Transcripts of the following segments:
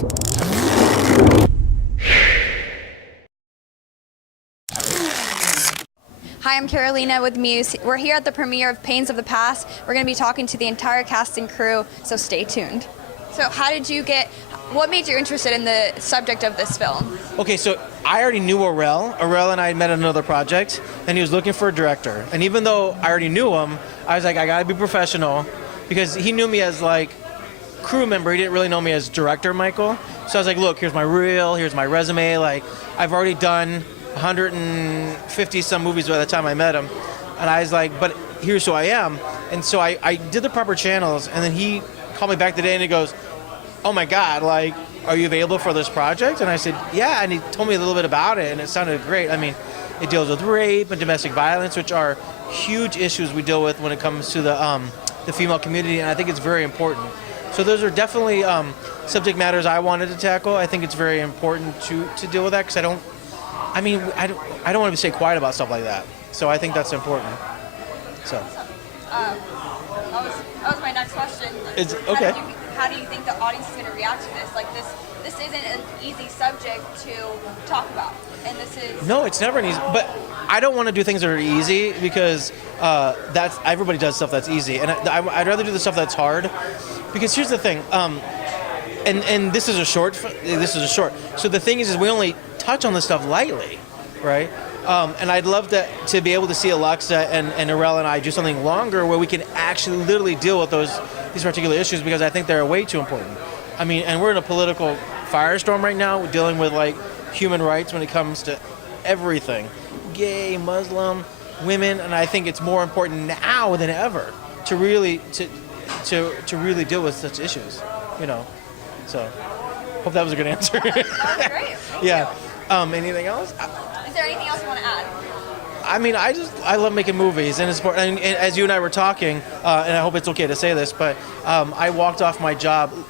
Hi, I'm Carolina with MUSE. We're here at the premiere of Pains of the Past. We're going to be talking to the entire cast and crew, so stay tuned. So what made you interested in the subject of this film? Okay, so I already knew Orel. Orel and I had met on another project, and he was looking for a director. And even though I already knew him, I was like, I gotta be professional, because he knew me as like crew member. He didn't really know me as director, Michael. So I was like, look, here's my reel, here's my resume. Like, I've already done 150 some movies by the time I met him. And I was like, but here's who I am. And so I did the proper channels, and then he called me back today and he goes, oh my God, like, are you available for this project? And I said, yeah, and he told me a little bit about it, and it sounded great. I mean, it deals with rape and domestic violence, which are huge issues we deal with when it comes to the female community, and I think it's very important. So those are definitely subject matters I wanted to tackle. I think it's very important to deal with that, because I don't want to stay quiet about stuff like that. So I think that's important. So. That was my next question. It's okay. How do you think the audience is going to react to this? Like, this isn't an easy subject to talk about, and this is... No, it's never an easy, but I don't want to do things that are easy, because everybody does stuff that's easy, and I'd rather do the stuff that's hard, because here's the thing, and this is a short, so the thing is we only touch on this stuff lightly, right? And I'd love to be able to see Alexa and Orel and I do something longer where we can actually literally deal with these particular issues, because I think they're way too important. I mean, and we're in a political firestorm right now, dealing with like human rights when it comes to everything, gay, Muslim, women, and I think it's more important now than ever to really really deal with such issues, you know. So, hope that was a good answer. That was great. Thank yeah. you. Anything else? Is there anything else you want to add? I mean, I love making movies, and it's important. And as you and I were talking, and I hope it's okay to say this, but I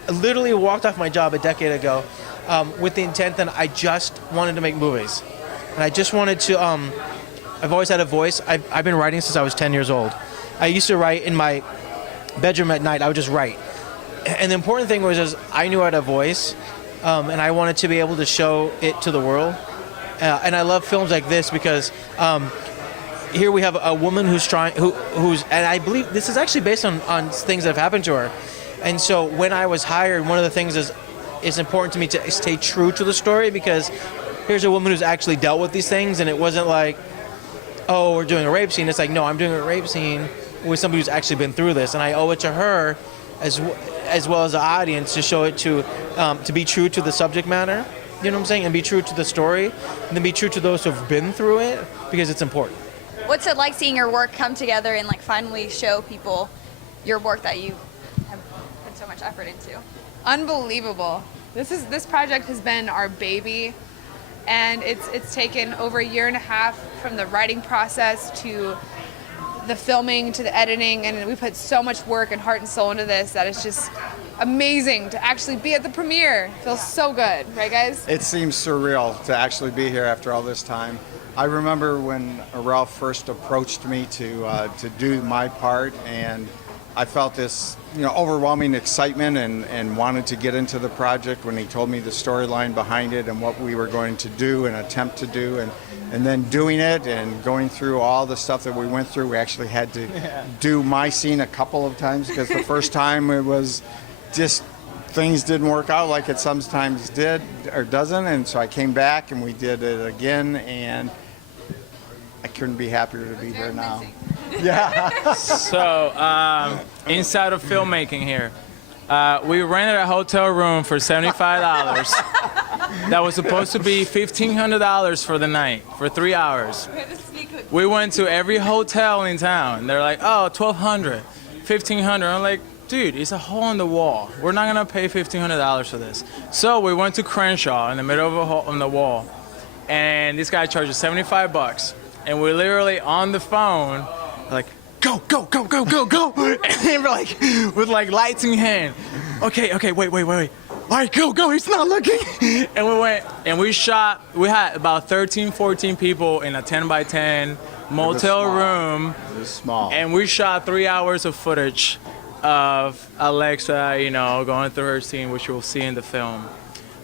literally walked off my job a decade ago, with the intent that I just wanted to make movies, and I just wanted to. I've always had a voice. I've been writing since I was 10 years old. I used to write in my bedroom at night. I would just write, and the important thing was I knew I had a voice, and I wanted to be able to show it to the world. And I love films like this because here we have a woman who's and I believe this is actually based on things that have happened to her. And so when I was hired, one of the things is important to me to stay true to the story, because here's a woman who's actually dealt with these things, and it wasn't like, oh, we're doing a rape scene. It's like, no, I'm doing a rape scene with somebody who's actually been through this, and I owe it to her as well as the audience to show it to be true to the subject matter. You know what I'm saying? And be true to the story, and then be true to those who've been through it, because it's important. What's it like seeing your work come together and like finally show people your work that you have put so much effort into? Unbelievable. This project has been our baby, and it's taken over a year and a half from the writing process to the filming to the editing, and we put so much work and heart and soul into this that it's just amazing to actually be at the premiere. It feels so good, right guys? It seems surreal to actually be here after all this time. I remember when Orel first approached me to do my part, and I felt this overwhelming excitement and wanted to get into the project when he told me the storyline behind it and what we were going to do and attempt to do, and then doing it and going through all the stuff that we went through. We actually had to do my scene a couple of times, because the first time it was just things didn't work out like it sometimes did or doesn't, and so I came back and we did it again, and I couldn't be happier to be here now. Yeah. So, inside of filmmaking here, we rented a hotel room for $75. That was supposed to be $1,500 for the night, for 3 hours. We went to every hotel in town. They're like, oh, $1,200, $1,500. I'm like, dude, it's a hole in the wall. We're not gonna pay $1,500 for this. So we went to Crenshaw in the middle of a hole in the wall, and this guy charges $75. And we're literally on the phone, like, go, go, go, go, go, go. And we're like, with like lights in hand. Okay, wait. All right, go, he's not looking. And we went, and we shot, we had about 13, 14 people in a 10 by 10 motel room. It was small. And we shot 3 hours of footage of Alexa, going through her scene, which you'll see in the film.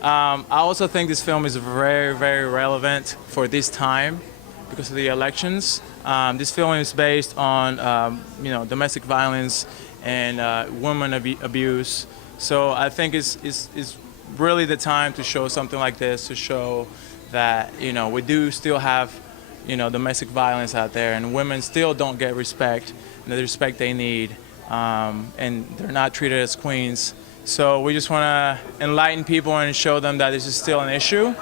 I also think this film is very, very relevant for this time because of the elections. This film is based on, domestic violence and women abuse. So I think it's really the time to show something like this, to show that, we do still have, domestic violence out there, and women still don't get respect, the respect they need, and they're not treated as queens. So we just want to enlighten people and show them that this is still an issue.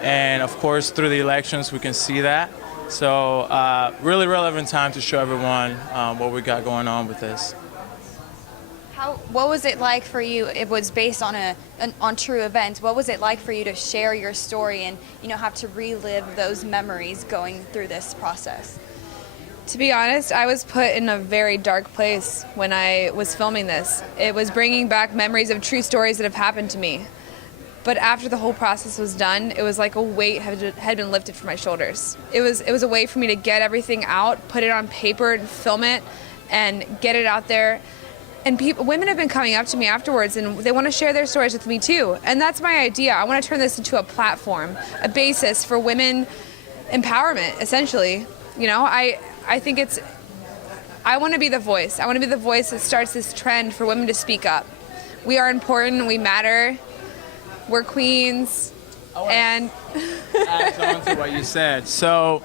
And of course, through the elections, we can see that. So really relevant time to show everyone what we got going on with this. What was it like for you? It was based on on true events. What was it like for you to share your story and have to relive those memories going through this process? To be honest, I was put in a very dark place when I was filming this. It was bringing back memories of true stories that have happened to me. But after the whole process was done, it was like a weight had been lifted from my shoulders. It was a way for me to get everything out, put it on paper, and film it, and get it out there. And women have been coming up to me afterwards, and they want to share their stories with me too. And that's my idea. I want to turn this into a platform, a basis for women empowerment, essentially. I think I want to be the voice. I want to be the voice that starts this trend for women to speak up. We are important, we matter, we're queens, and... Add on to what you said. So,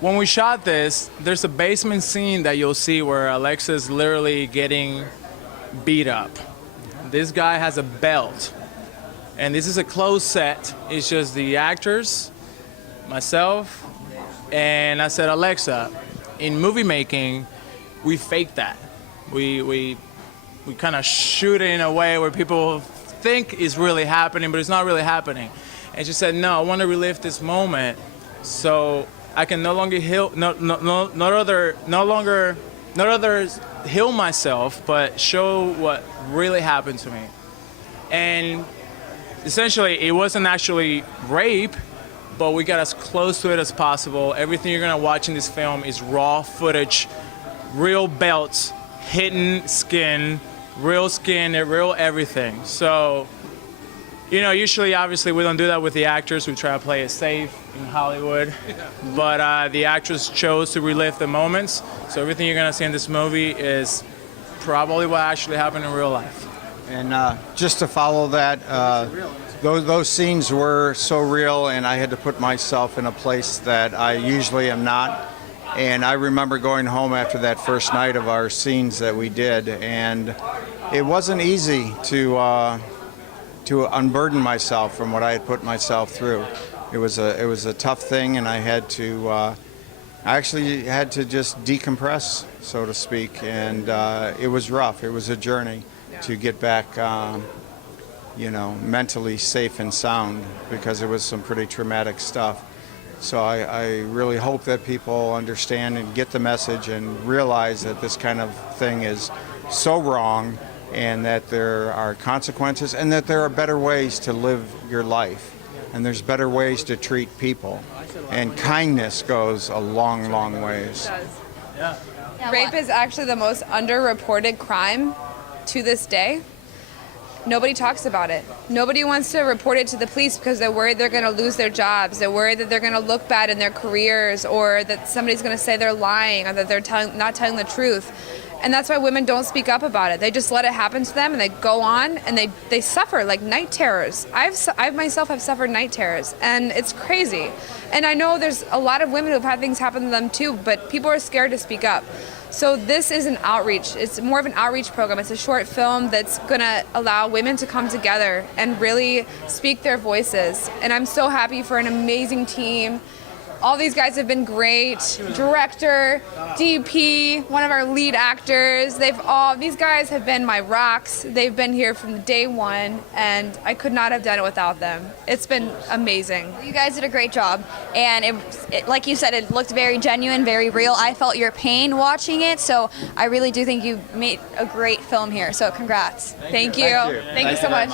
when we shot this, there's a basement scene that you'll see where Alexa's literally getting beat up. This guy has a belt, and this is a closed set. It's just the actors, myself, and I said, Alexa, in movie making, we fake that. We kind of shoot it in a way where people think is really happening, but it's not really happening. And she said, no, I want to relive this moment so I can no longer heal myself, but show what really happened to me. And essentially, it wasn't actually rape, but we got as close to it as possible. Everything you're gonna watch in this film is raw footage, real belts, hidden skin, real everything. So, usually, obviously, we don't do that with the actors. We try to play it safe in Hollywood. But the actress chose to relive the moments. So everything you're gonna see in this movie is probably what actually happened in real life. And just to follow that, those scenes were so real, and I had to put myself in a place that I usually am not. And I remember going home after that first night of our scenes that we did, and it wasn't easy to unburden myself from what I had put myself through. It was a tough thing, and I actually had to just decompress, so to speak, and it was rough. It was a journey to get back, mentally safe and sound, because it was some pretty traumatic stuff. So I really hope that people understand and get the message and realize that this kind of thing is so wrong, and that there are consequences, and that there are better ways to live your life, and there's better ways to treat people, and kindness goes a long, long ways. Yeah, rape is actually the most underreported crime to this day. Nobody talks about it. Nobody wants to report it to the police because they're worried they're going to lose their jobs. They're worried that they're going to look bad in their careers, or that somebody's going to say they're lying, or that they're not telling the truth. And that's why women don't speak up about it. They just let it happen to them, and they go on, and they suffer like night terrors. I myself have suffered night terrors, and it's crazy. And I know there's a lot of women who've had things happen to them too, but people are scared to speak up. So this is an outreach. It's more of an outreach program. It's a short film that's going to allow women to come together and really speak their voices. And I'm so happy for an amazing team. All these guys have been great. Director, DP, one of our lead actors. These guys have been my rocks. They've been here from day one, and I could not have done it without them. It's been amazing. You guys did a great job, and it, like you said, it looked very genuine, very real. I felt your pain watching it, so I really do think you made a great film here. So congrats. Thank you. Thank you so much.